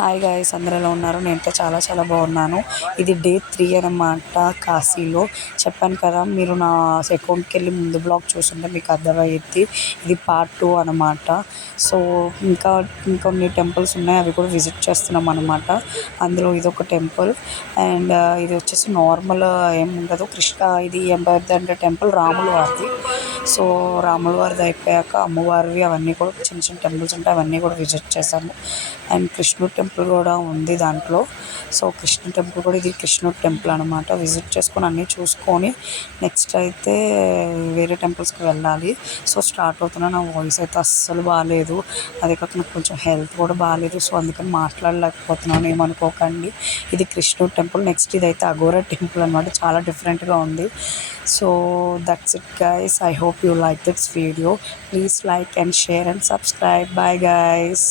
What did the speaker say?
Hi guys, అందరూ ఎలా ఉన్నారు? నేనైతే చాలా చాలా బాగున్నాను. ఇది డే 3 అన్నమాట. కాశీలో చెప్పాను కదా, మీరు నా అకౌంట్కి వెళ్ళి ముందు బ్లాగ్ చూస్తుంటే మీకు అర్థమయ్యేది. ఇది పార్ట్ 2 అనమాట. సో ఇంకొన్ని టెంపుల్స్ ఉన్నాయి, అవి కూడా విజిట్ చేస్తున్నాం అనమాట. అందులో ఇది ఒక టెంపుల్ అండ్ ఇది వచ్చేసి నార్మల్ ఏముండదు. ఇది ఏం అంటే టెంపుల్ రాముల వారిది. సో రాముల వారిది అయిపోయాక అమ్మవారివి అవన్నీ కూడా చిన్న చిన్న టెంపుల్స్ ఉంటాయి, అవన్నీ కూడా విజిట్ చేశాము. అండ్ కృష్ణుడు టెంపుల్ కూడా ఉంది దాంట్లో. సో కృష్ణ టెంపుల్ కూడా, ఇది కృష్ణుడు టెంపుల్ అనమాట. విజిట్ చేసుకొని అన్నీ చూసుకొని నెక్స్ట్ అయితే వేరే టెంపుల్స్కి వెళ్ళాలి. సో స్టార్ట్ అవుతున్నా. నా వాయిస్ అయితే అస్సలు బాగాలేదు, అదే కాక నాకు కొంచెం హెల్త్ కూడా బాగాలేదు. సో అందుకని మాట్లాడలేకపోతున్నాను, ఏమనుకోకండి. ఇది కృష్ణుడు టెంపుల్. నెక్స్ట్ ఇదైతే అఘోరా టెంపుల్ అనమాట. చాలా డిఫరెంట్గా ఉంది. So that's it guys. I hope you like this video. Please like and share and subscribe. Bye guys.